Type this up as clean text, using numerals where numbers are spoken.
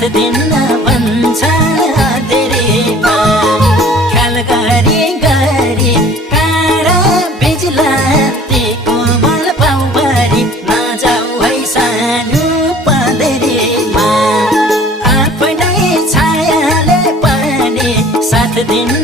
साथ दिन भन्छ धेरैमा ख्याल गरी गरी काँडा बिजुलाती कोमल पाउभरि नजाऊ है सानो पँधेरीमा आफ्नै छायाले पनि साथ दिन